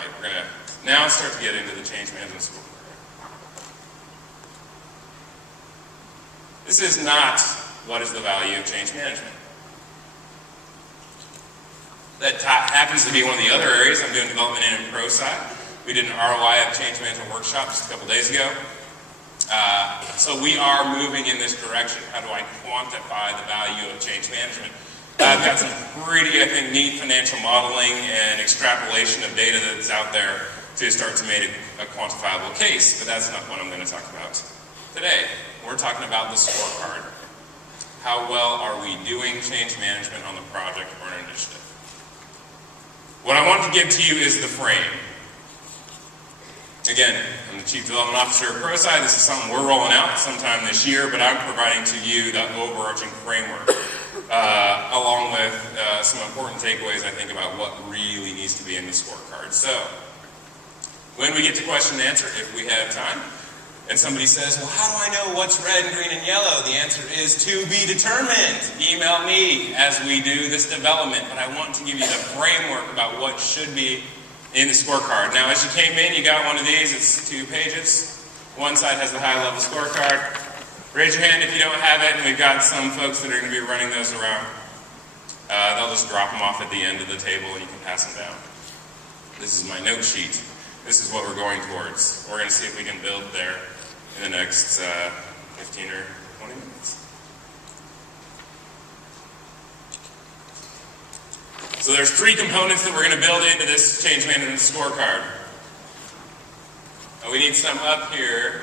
right, we're going to now start to get into the change management scorecard. This is not what is the value of change management. That happens to be one of the other areas I'm doing development in Prosci. We did an ROI of change management workshop just a couple days ago. So we are moving in this direction. How do I quantify the value of change management? I've got some pretty, I think, neat financial modeling and extrapolation of data that's out there to start to make a quantifiable case, but that's not what I'm going to talk about today. We're talking about the scorecard. How well are we doing change management on the project or an initiative? What I want to give to you is the frame. Again, I'm the Chief Development Officer of Prosci. This is something we're rolling out sometime this year, but I'm providing to you the overarching framework, along with some important takeaways, I think, about what really needs to be in the scorecard. So, when we get to question and answer, if we have time, and somebody says, well, how do I know what's red and green and yellow? The answer is to be determined. Email me as we do this development, but I want to give you the framework about what should be in the scorecard. Now, as you came in, you got one of these. It's 2 pages. One side has the high-level scorecard. Raise your hand if you don't have it, and we've got some folks that are going to be running those around. They'll just drop them off at the end of the table, and you can pass them down. This is my note sheet. This is what we're going towards. We're going to see if we can build there in the next 15 or 20 minutes. So there's 3 components that we're going to build into this change management scorecard. We need some up here.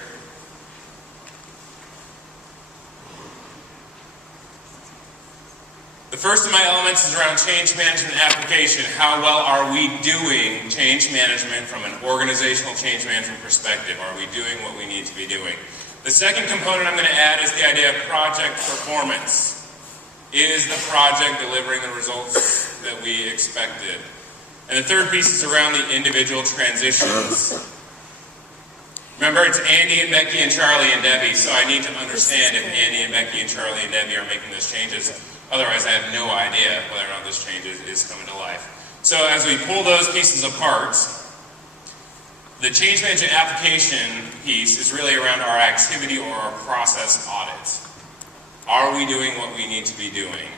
The first of my elements is around change management application. How well are we doing change management from an organizational change management perspective? Are we doing what we need to be doing? The second component I'm going to add is the idea of project performance. Is the project delivering the results that we expected? And the third piece is around the individual transitions. Remember, it's Andy and Becky and Charlie and Debbie, so I need to understand if Andy and Becky and Charlie and Debbie are making those changes. Otherwise, I have no idea whether or not this change is coming to life. So as we pull those pieces apart, the change management application piece is really around our activity or our process audit. Are we doing what we need to be doing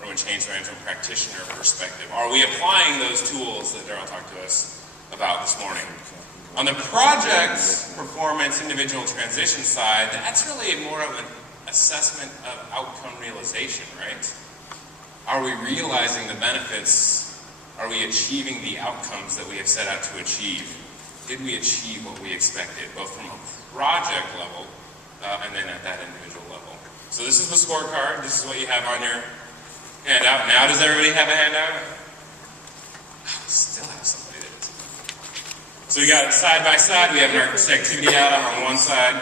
from a change management practitioner perspective? Are we applying those tools that Darryl talked to us about this morning? On the project performance individual transition side, that's really more of an assessment of outcome realization, right? Are we realizing the benefits? Are we achieving the outcomes that we have set out to achieve? Did we achieve what we expected, both from a project level and then at that individual level? So this is the scorecard. This is what you have on your handout. Now, does everybody have a handout? I still have somebody that doesn't. So we got it side by side. We have our activity data on one side,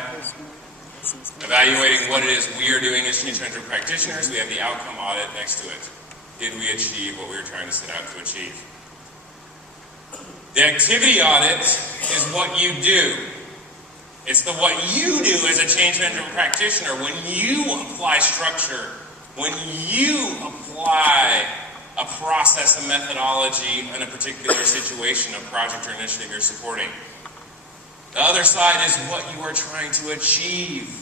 evaluating what it is we are doing as change management practitioners. We have the outcome audit next to it. Did we achieve what we were trying to set out to achieve? The activity audit is what you do. It's the what you do as a change management practitioner when you apply structure, when you apply a process, a methodology in a particular situation, a project or initiative you're supporting. The other side is what you are trying to achieve.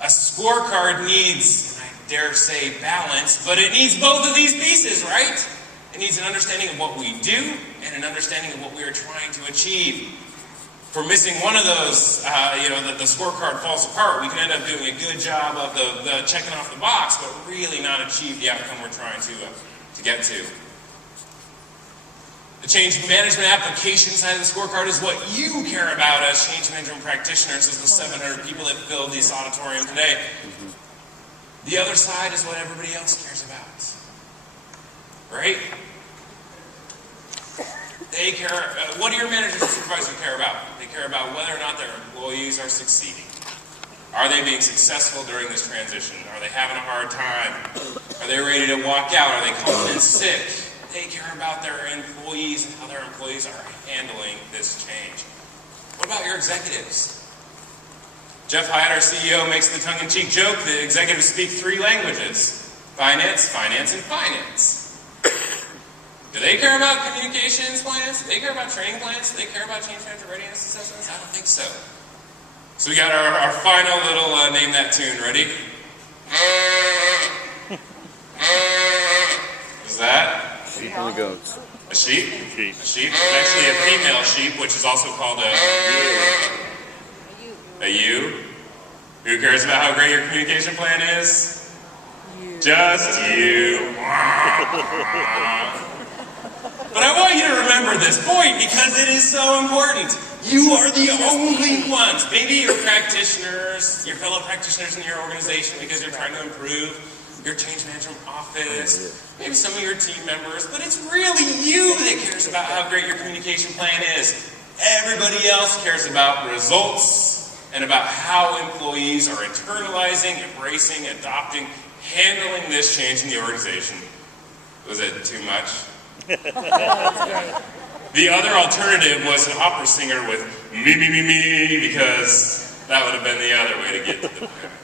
A scorecard needs, and I dare say, balance, but it needs both of these pieces, right? It needs an understanding of what we do and an understanding of what we are trying to achieve. If we're missing one of those, the scorecard falls apart. We can end up doing a good job of the checking off the box, but really not achieve the outcome we're trying to get to. The change management application side of the scorecard is what you care about as change management practitioners, as the 700 people that filled this auditorium today. The other side is what everybody else cares about. Right? They care, what do your managers and supervisors care about? They care about whether or not their employees are succeeding. Are they being successful during this transition? Are they having a hard time? Are they ready to walk out? Are they calling in sick? They care about their employees and how their employees are handling this change. What about your executives? Jeff Hyatt, our CEO, makes the tongue-in-cheek joke that executives speak 3 languages. Finance, finance, and finance. Do they care about communications plans? Do they care about training plans? Do they care about change management readiness assessments? I don't think so. So we got our final little name that tune. Ready? Is that? Sheep and the goats. A sheep? Sheep. A sheep. It's actually a female sheep, which is also called a ewe. Who cares about how great your communication plan is? You. Just you. But I want you to remember this point because it is so important. You are the only ones, maybe your practitioners, your fellow practitioners in your organization because you're trying to improve your change management office, maybe some of your team members, but it's really you that cares about how great your communication plan is. Everybody else cares about results and about how employees are internalizing, embracing, adopting, handling this change in the organization. Was it too much? The other alternative was an opera singer with me, because that would have been the other way to get to the point.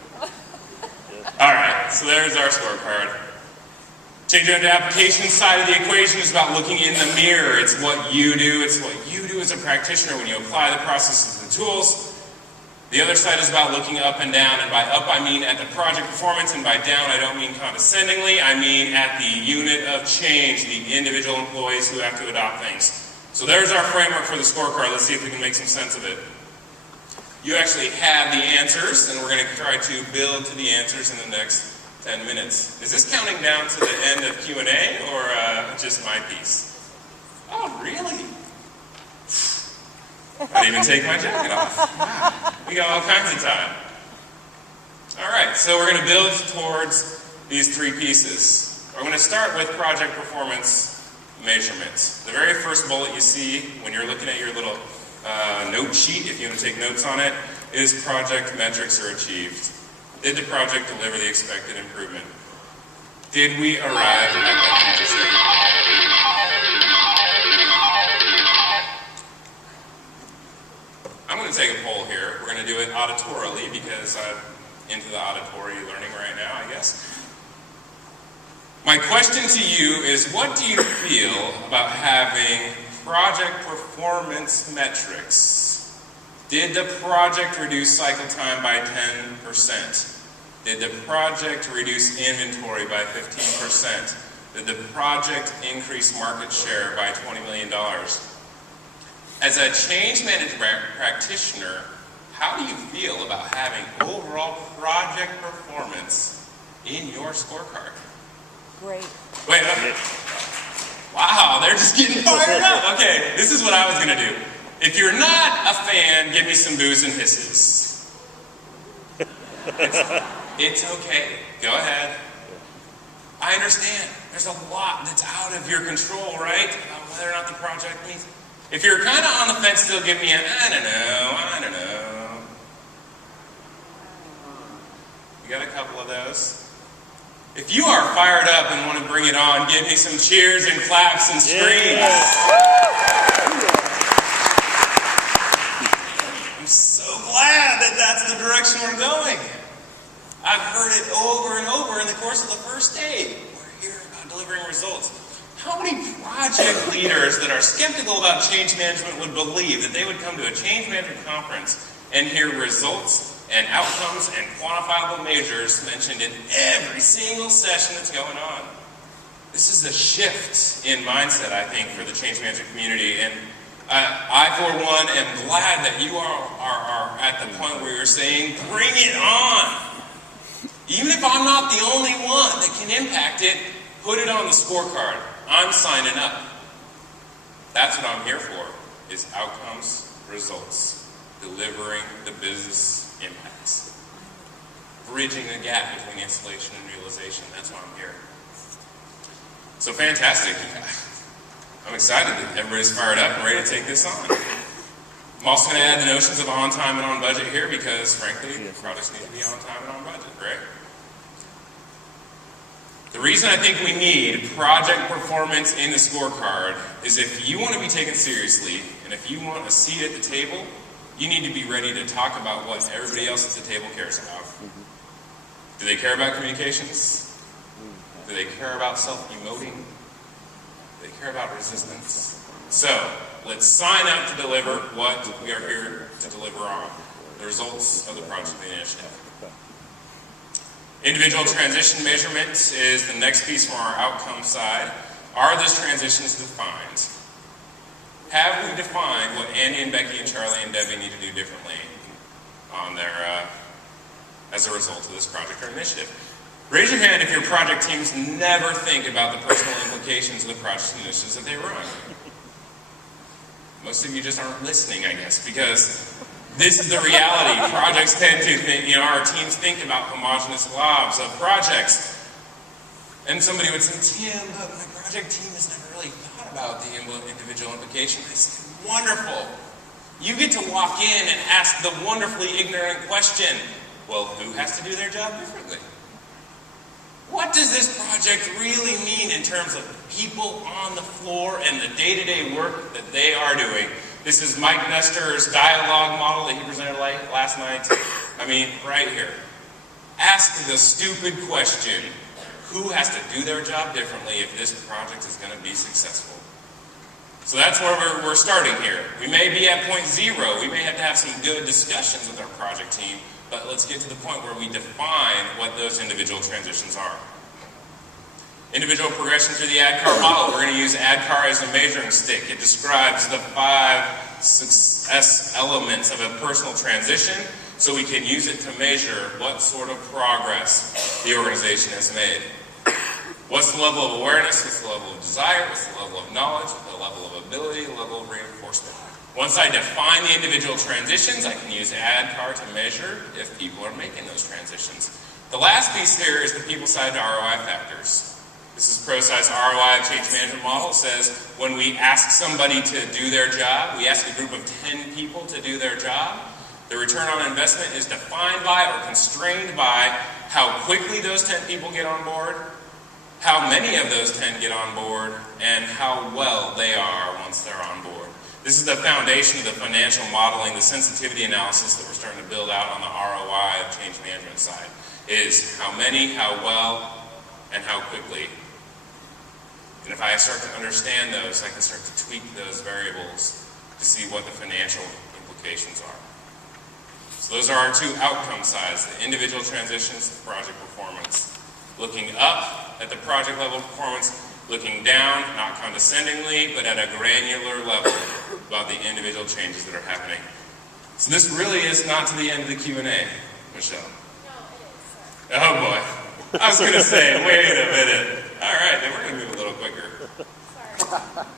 Alright, so there's our scorecard. Change management application side of the equation is about looking in the mirror. It's what you do. It's what you do as a practitioner when you apply the processes and the tools. The other side is about looking up and down, and by up I mean at the project performance, and by down I don't mean condescendingly, I mean at the unit of change, the individual employees who have to adopt things. So there's our framework for the scorecard. Let's see if we can make some sense of it. You actually have the answers, and we're going to try to build to the answers in the next 10 minutes. Is this counting down to the end of Q&A, or just my piece? Oh, really? I didn't even take my jacket off. Wow. We got all kinds of time. Alright, so we're going to build towards these three pieces. We're going to start with project performance measurements. The very first bullet you see when you're looking at your little note sheet, if you want to take notes on it, is project metrics are achieved. Did the project deliver the expected improvement? Did we arrive at that future state? I'm going to take a poll here. We're going to do it auditorily because I'm into the auditory learning right now, I guess. My question to you is, what do you feel about having project performance metrics? Did the project reduce cycle time by 10%? Did the project reduce inventory by 15%? Did the project increase market share by $20 million? As a change management practitioner, how do you feel about having overall project performance in your scorecard? Great. Wait, wow, they're just getting fired up. Okay, this is what I was going to do. If you're not a fan, give me some boos and hisses. It's okay. Go ahead. I understand. There's a lot that's out of your control, right? About whether or not the project meets. If you're kind of on the fence, still give me a, I don't know. You got a couple of those? If you are fired up and want to bring it on, give me some cheers and claps and screams. I'm so glad that that's the direction we're going. I've heard it over and over in the course of the first day. We're here about delivering results. How many project leaders that are skeptical about change management would believe that they would come to a change management conference and hear results and outcomes and quantifiable measures mentioned in every single session that's going on? This is a shift in mindset, I think, for the change management community. And I, for one, am glad that you are at the point where you're saying, bring it on. Even if I'm not the only one that can impact it, put it on the scorecard. I'm signing up. That's what I'm here for, is outcomes, results, delivering the business impacts, bridging the gap between installation and realization. That's why I'm here. So fantastic. I'm excited that everybody's fired up and ready to take this on. I'm also going to add the notions of on time and on budget here because, frankly, projects need to be on time and on budget, right? The reason I think we need project performance in the scorecard is if you want to be taken seriously and if you want a seat at the table, you need to be ready to talk about what everybody else at the table cares about. Do they care about communications? Do they care about self-emoting? Do They care about resistance. So, let's sign up to deliver what we are here to deliver on. The results of the project initiative. Individual transition measurement is the next piece from our outcome side. Are those transitions defined? Have we defined what Andy and Becky and Charlie and Debbie need to do differently on their, as a result of this project or initiative? Raise your hand if your project teams never think about the personal implications of the project initiatives that they run. Most of you just aren't listening, I guess, because this is the reality. Projects tend to think, our teams think about homogeneous globs of projects. And somebody would say, Tim, but my project team has never really thought about the individual implication. I said, wonderful. You get to walk in and ask the wonderfully ignorant question, well, who has to do their job differently? What does this project really mean in terms of people on the floor and the day-to-day work that they are doing? This is Mike Nestor's dialogue model that he presented last night. I mean, right here. Ask the stupid question, who has to do their job differently if this project is going to be successful? So that's where we're starting here. We may be at point 0. We may have to have some good discussions with our project team, but let's get to the point where we define what those individual transitions are. Individual progression through the ADKAR model. We're going to use ADKAR as a measuring stick. It describes the 5 success elements of a personal transition, so we can use it to measure what sort of progress the organization has made. What's the level of awareness? What's the level of desire? What's the level of knowledge? What's the level of ability? The level of reinforcement? Once I define the individual transitions, I can use ADKAR to measure if people are making those transitions. The last piece here is the people side to ROI factors. This is Prosci's ROI change management model. It says when we ask somebody to do their job, we ask a group of 10 people to do their job, the return on investment is defined by or constrained by how quickly those 10 people get on board, how many of those 10 get on board, and how well they are once they're on board. This is the foundation of the financial modeling, the sensitivity analysis that we're starting to build out on the ROI of change management side, is how many, how well, and how quickly. And if I start to understand those, I can start to tweak those variables to see what the financial implications are. So those are our 2 outcome sides, the individual transitions, the project performance. Looking up at the project level performance, looking down, not condescendingly, but at a granular level about the individual changes that are happening. So this really is not to the end of the Q&A, Michelle. No, it is, sir. Oh boy. I was going to say, wait a minute. All right, then we're going to move a little quicker. Sorry.